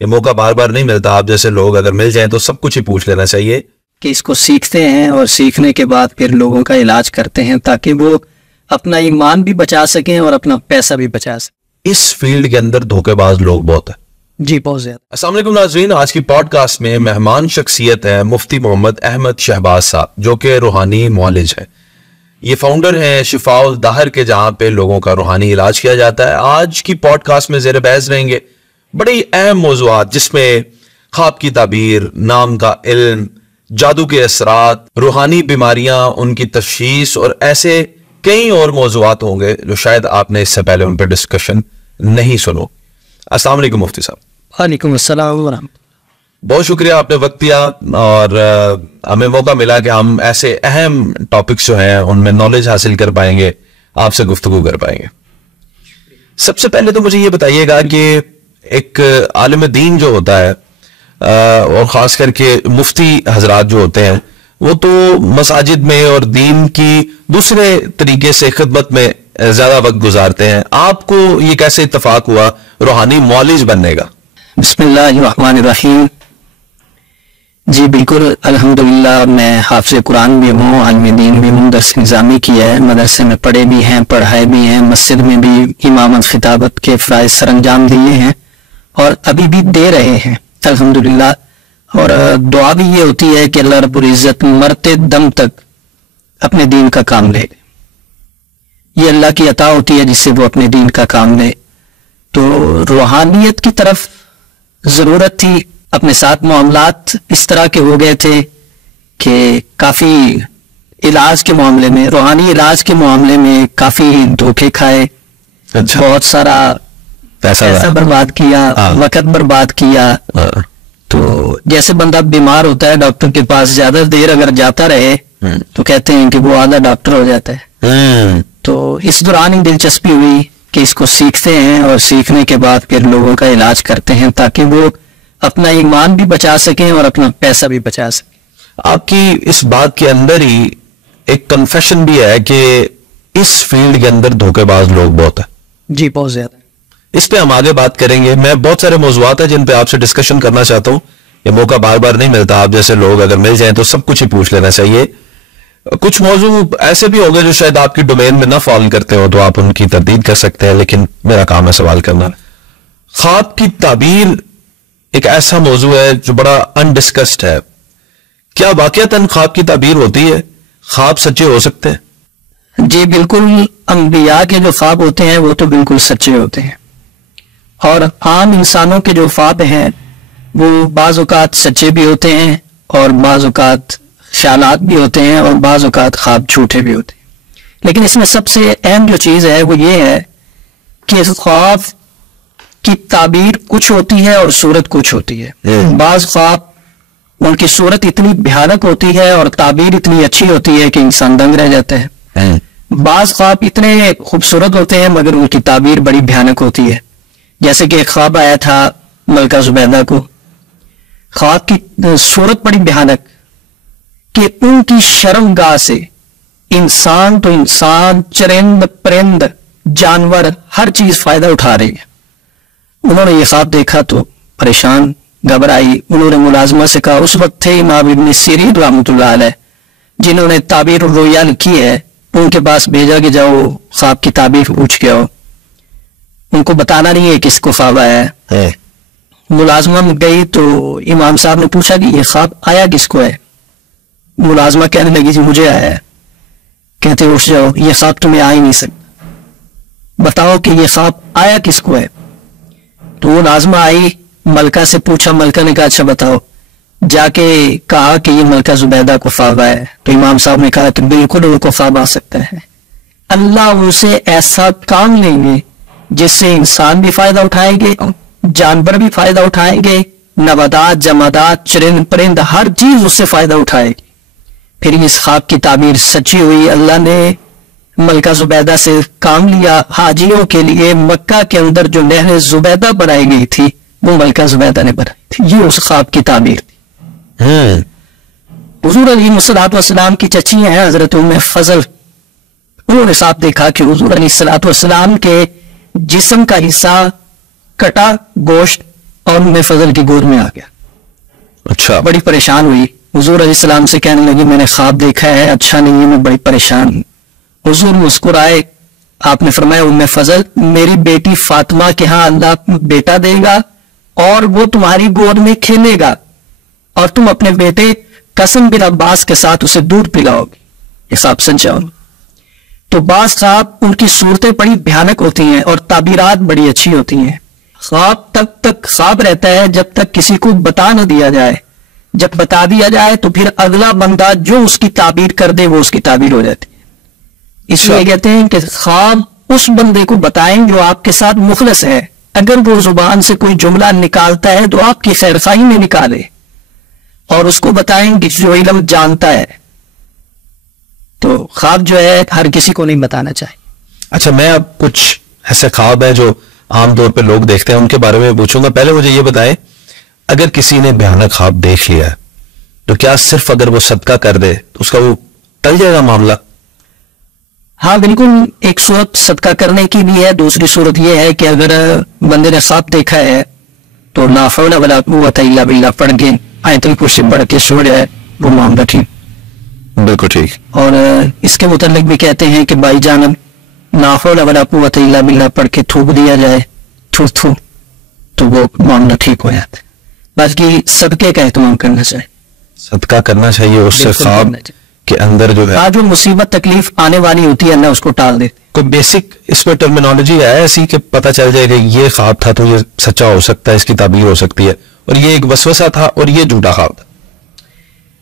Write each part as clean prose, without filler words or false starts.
یہ موقع بار بار نہیں ملتا. آپ جیسے لوگ اگر مل جائیں تو سب کچھ ہی پوچھ لینا چاہیے کہ اس کو سیکھتے ہیں اور سیکھنے کے بعد پھر لوگوں کا علاج کرتے ہیں تاکہ وہ اپنا ایمان بھی بچا سکیں اور اپنا پیسہ بھی بچا سکیں. اس فیلڈ کے اندر دھوکے باز لوگ بہت ہیں. جی بہت زیادہ. السلام علیکم ناظرین، آج کی پوڈ کاسٹ میں مہمان شخصیت ہے مفتی محمد احمد شہباز صاحب، جو کہ روحانی معالج ہے. یہ فاؤنڈر ہیں شفاء الدہر کے، جہاں پہ لوگوں کا روحانی علاج کیا جاتا ہے. آج کی پوڈ کاسٹ میں زیر بحث رہیں گے بڑی اہم موضوعات، جس میں خواب کی تعبیر، نام کا علم، جادو کے اثرات، روحانی بیماریاں، ان کی تشخیص اور ایسے کئی اور موضوعات ہوں گے جو شاید آپ نے اس سے پہلے ان پہ ڈسکشن نہیں سنو. السلام علیکم مفتی صاحب. وعلیکم السلام ورحمۃ. بہت شکریہ آپ نے وقت دیا اور ہمیں موقع ملا کہ ہم ایسے اہم ٹاپکس جو ہیں ان میں نالج حاصل کر پائیں گے، آپ سے گفتگو کر پائیں گے. سب سے پہلے تو مجھے یہ بتائیے گا کہ ایک عالم دین جو ہوتا ہے اور خاص کر کے مفتی حضرات جو ہوتے ہیں، وہ تو مساجد میں اور دین کی دوسرے طریقے سے خدمت میں زیادہ وقت گزارتے ہیں. آپ کو یہ کیسے اتفاق ہوا روحانی معالج بننے کا؟ بسم اللہ الرحمن الرحیم. جی بالکل، الحمدللہ میں حافظ قرآن بھی ہوں، عالم دین بھی ہوں، درس نظامی کیا ہے، مدرسے میں پڑھے بھی ہیں، پڑھائے بھی ہیں، مسجد میں بھی امامت خطابت کے فرائض سر انجام دیے ہیں اور ابھی بھی دے رہے ہیں الحمدللہ. اور دعا بھی یہ ہوتی ہے کہ اللہ رب العزت مرتے دم تک اپنے دین کا کام لے. یہ اللہ کی عطا ہوتی ہے جس سے وہ اپنے دین کا کام لے. تو روحانیت کی طرف ضرورت تھی. اپنے ساتھ معاملات اس طرح کے ہو گئے تھے کہ کافی علاج کے معاملے میں، روحانی علاج کے معاملے میں کافی دھوکے کھائے. بہت سارا پیسہ برباد کیا، وقت برباد کیا. تو جیسے بندہ بیمار ہوتا ہے، ڈاکٹر کے پاس زیادہ دیر اگر جاتا رہے تو کہتے ہیں کہ وہ آدھا ڈاکٹر ہو جاتا ہے. تو اس دوران ہی دلچسپی ہوئی کہ اس کو سیکھتے ہیں اور سیکھنے کے بعد پھر لوگوں کا علاج کرتے ہیں تاکہ وہ اپنا ایمان بھی بچا سکیں اور اپنا پیسہ بھی بچا سکیں. آپ کی اس بات کے اندر ہی ایک کنفیشن بھی ہے کہ اس فیلڈ کے اندر دھوکے باز لوگ بہت ہیں. جی بہت زیادہ. اس پہ ہم آگے بات کریں گے. میں بہت سارے موضوعات ہیں جن پہ آپ سے ڈسکشن کرنا چاہتا ہوں. یہ موقع بار بار نہیں ملتا. آپ جیسے لوگ اگر مل جائیں تو سب کچھ ہی پوچھ لینا چاہیے. کچھ موضوع ایسے بھی ہوگے جو شاید آپ کی ڈومین میں نہ فال کرتے ہو تو آپ ان کی تردید کر سکتے ہیں، لیکن میرا کام ہے سوال کرنا. خواب کی تعبیر ایک ایسا موضوع ہے جو بڑا انڈسکسڈ ہے. کیا واقعتاً خواب کی تعبیر ہوتی ہے؟ خواب سچے ہو سکتے ہیں؟ جی بالکل. انبیاء کے جو خواب ہوتے ہیں وہ تو بالکل سچے ہوتے ہیں، اور عام انسانوں کے جو خواب ہیں وہ بعض اوقات سچے بھی ہوتے ہیں اور بعض اوقات خیالات بھی ہوتے ہیں اور بعض اوقات خواب جھوٹے بھی ہوتے ہیں. لیکن اس میں سب سے اہم جو چیز ہے وہ یہ ہے کہ خواب کی تعبیر کچھ ہوتی ہے اور صورت کچھ ہوتی ہے. بعض خواب ان کی صورت اتنی بھیانک ہوتی ہے اور تعبیر اتنی اچھی ہوتی ہے کہ انسان دنگ رہ جاتا ہے. بعض خواب اتنے خوبصورت ہوتے ہیں مگر ان کی تعبیر بڑی بھیانک ہوتی ہے. جیسے کہ ایک خواب آیا تھا ملکہ زبیدہ کو. خواب کی صورت بڑی بھیانک کہ ان کی شرمگاہ سے انسان تو انسان، چرند پرند، جانور، ہر چیز فائدہ اٹھا رہی ہے. انہوں نے یہ خواب دیکھا تو پریشان، گھبرائی. انہوں نے ملازمہ سے کہا، اس وقت تھے امام ابن سیرین رحمۃ اللہ علیہ جنہوں نے تعبیر الرؤیا لکھی ہے، ان کے پاس بھیجا کہ جاؤ خواب کی تعبیر پوچھ کے آؤ. ان کو بتانا نہیں ہے کس کو خواب آیا ہے. ملازمہ میں گئی تو امام صاحب نے پوچھا کہ یہ خواب آیا کس کو ہے؟ ملازمہ کہنے لگی جی مجھے آیا ہے. کہتے اٹھ جاؤ، یہ خواب تمہیں آ ہی نہیں سکتا، بتاؤ کہ یہ خواب آیا کس کو ہے. تو وہ ملازمہ آئی، ملکہ سے پوچھا. ملکہ نے کہا اچھا بتاؤ. جا کے کہا کہ یہ ملکہ زبیدہ کو خواب آیا ہے. تو امام صاحب نے کہا کہ بالکل ان کو خواب آ سکتا ہے. اللہ ان سے ایسا کام لیں گے جس سے انسان بھی فائدہ اٹھائیں گے، جانور بھی فائدہ اٹھائیں گے، نباتات، جمادات، چرند پرند، ہر چیز اس سے فائدہ اٹھائے گی. پھر اس خواب کی تعبیر سچی ہوئی. اللہ نے ملکہ زبیدہ سے کام لیا. حاجیوں کے لیے مکہ کے اندر جو نہر زبیدہ بنائی گئی تھی وہ ملکہ زبیدہ نے بنائی تھی. یہ اس خواب کی تعبیر تھی. حضور علیہ الصلوۃ والسلام کی چچی ہیں حضرت ام فضل. انہوں نے صاحب دیکھا کہ حضور علیہ الصلوۃ والسلام کے جسم کا حصہ کٹا گوشت اور ام فضل کی گود میں آ گیا. اچھا. بڑی پریشان ہوئی. حضور علیہ السلام سے کہنے لگی میں نے خواب دیکھا ہے, اچھا نہیں ہے, میں بڑی پریشان ہوں. حضور مسکرائے. آپ نے فرمایا ام فضل, میری بیٹی فاطمہ کے ہاں اللہ بیٹا دے گا اور وہ تمہاری گود میں کھیلے گا اور تم اپنے بیٹے قاسم بن عباس کے ساتھ اسے دودھ پلاؤ گے. یہ خواب سچا ہو. تو بعض خواب ان کی صورتیں بڑی بھیانک ہوتی ہیں اور تعبیرات بڑی اچھی ہوتی ہیں. خواب تک خواب رہتا ہے جب تک کسی کو بتا نہ دیا جائے. جب بتا دیا جائے تو پھر اگلا بندہ جو اس کی تعبیر کر دے وہ اس کی تعبیر ہو جاتی ہے. اس لیے کہتے ہیں کہ خواب اس بندے کو بتائیں جو آپ کے ساتھ مخلص ہے. اگر وہ زبان سے کوئی جملہ نکالتا ہے تو آپ کی خیر خواہی میں نکالے, اور اس کو بتائیں کہ جو علم جانتا ہے. تو خواب جو ہے ہر کسی کو نہیں بتانا چاہیے. اچھا, میں اب کچھ ایسے خواب ہیں جو عام طور پہ لوگ دیکھتے ہیں, ان کے بارے میں پوچھوں گا. پہلے مجھے یہ بتائیں, اگر کسی نے بھیانک خواب دیکھ لیا تو کیا صرف اگر وہ صدقہ کر دے تو اس کا وہ ٹل جائے گا معاملہ؟ ہاں بالکل. ایک صورت صدقہ کرنے کی بھی ہے. دوسری صورت یہ ہے کہ اگر بندے نے خواب دیکھا ہے تو لا حول ولا قوت الا باللہ پڑھ کے آیت الکرسی پڑھ کے سو جائے, وہ معاملہ ٹھیک. بالکل ٹھیک. اور اس کے متعلق بھی کہتے ہیں کہ بھائی جانب لا حول ولا قوت الا باللہ پڑھ کے تھوک دیا جائے, تھو تو وہ معاملہ ٹھیک ہو جاتا ہے. باقی صدقے کا اہتمام کرنا چاہیے, صدقہ کرنا چاہیے. اس سے خواب کے اندر جو ہے جو مصیبت تکلیف آنے والی ہوتی ہے اللہ اس کو ٹال دیتے. کوئی بیسک اس میں ٹرمینالوجی ہے ایسی کہ پتہ چل جائے کہ یہ خواب تھا تو یہ سچا ہو سکتا ہے, اس کی تعبیر ہو سکتی ہے, اور یہ ایک وسوسہ تھا اور یہ جھوٹا خواب تھا.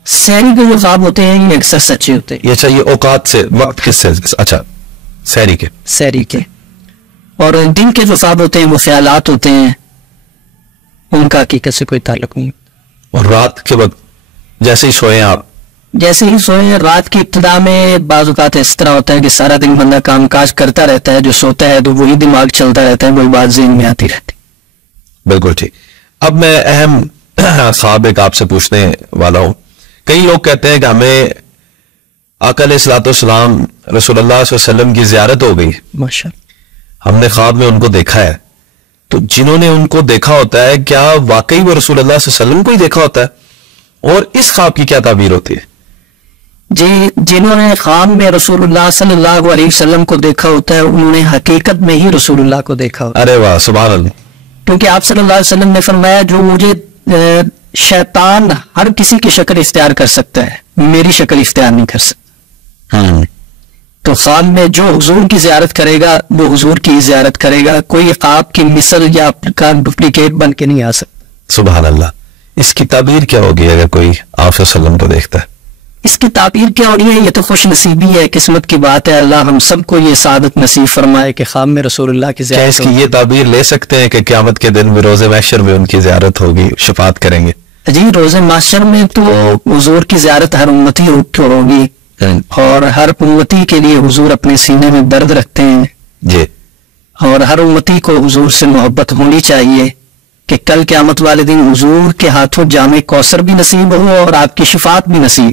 سحری کے جو خواب ہوتے ہیں یہ اکثر سچے ہوتے ہیں. یہ اچھا, یہ اوقات سے وقت کس سے؟ اچھا, سحری کے. اور دن کے جو خواب ہوتے ہیں وہ خیالات ہوتے ہیں, ان کا حقیقت سے کوئی تعلق نہیں. اور رات کے وقت جیسے ہی سوئیں آپ, جیسے ہی سوئیں, رات کی ابتدا میں بعض اوقات اس طرح ہوتا ہے کہ سارا دن بندہ کام کاج کرتا رہتا ہے, جو سوتا ہے تو وہی دماغ چلتا رہتا ہے, وہی بات ذہن میں آتی رہتی. بالکل ٹھیک. اب میں اہم خواب ایک آپ سے پوچھنے والا ہوں. کئی لوگ کہتے ہیں کہ ہمیں آقا علیہ الصلوۃ والسلام رسول اللہ صلی اللہ علیہ وسلم کی زیارت ہو گئی, ہم نے خواب میں ان کو دیکھا ہے. تو جنہوں نے ان کو دیکھا ہوتا ہے کیا واقعی وہ رسول اللہ صلی اللہ علیہ وسلم کو ہی دیکھا ہوتا ہے, اور اس خواب کی کیا تعبیر ہوتی ہے؟ جی, جنہوں نے خواب میں رسول اللہ صلی اللہ علیہ وسلم کو دیکھا ہوتا ہے انہوں نے حقیقت میں ہی رسول اللہ کو دیکھا ہوتا ہے. ارے واہ, سبحان اللہ. کیونکہ آپ صلی اللہ علیہ وسلم نے فرمایا جو مجھے شیطان ہر کسی کی شکل اختیار کر سکتا ہے, میری شکل اختیار نہیں کر سکتا. تو خواب میں جو حضور کی زیارت کرے گا وہ حضور کی زیارت کرے گا, کوئی خواب کی مثل یا ڈپلیکیٹ بن کے نہیں آ سکتا. سبحان اللہ. اس کی تعبیر کیا ہوگی اگر کوئی آپ صلی اللہ علیہ وسلم کو دیکھتا ہے؟ اس کی تعبیر کیا ہونی ہے, یہ تو خوش نصیبی ہے, قسمت کی بات ہے. اللہ ہم سب کو یہ سعادت نصیب فرمائے کہ خواب میں رسول اللہ کی زیارت. کیا اس کی یہ تعبیر لے سکتے ہیں کہ قیامت کے دن میں روز محشر میں ان کی زیارت ہوگی, شفاعت کریں گے؟ جی, روز محشر میں تو حضور کی زیارت ہر امتی کو ہوگی, اور ہر امتی کے لیے حضور اپنے سینے میں درد رکھتے ہیں. جی. اور ہر امتی کو حضور سے محبت ہونی چاہیے کہ کل قیامت والے دن حضور کے ہاتھوں جام کوثر بھی نصیب ہو اور آپ کی شفاعت بھی نصیب.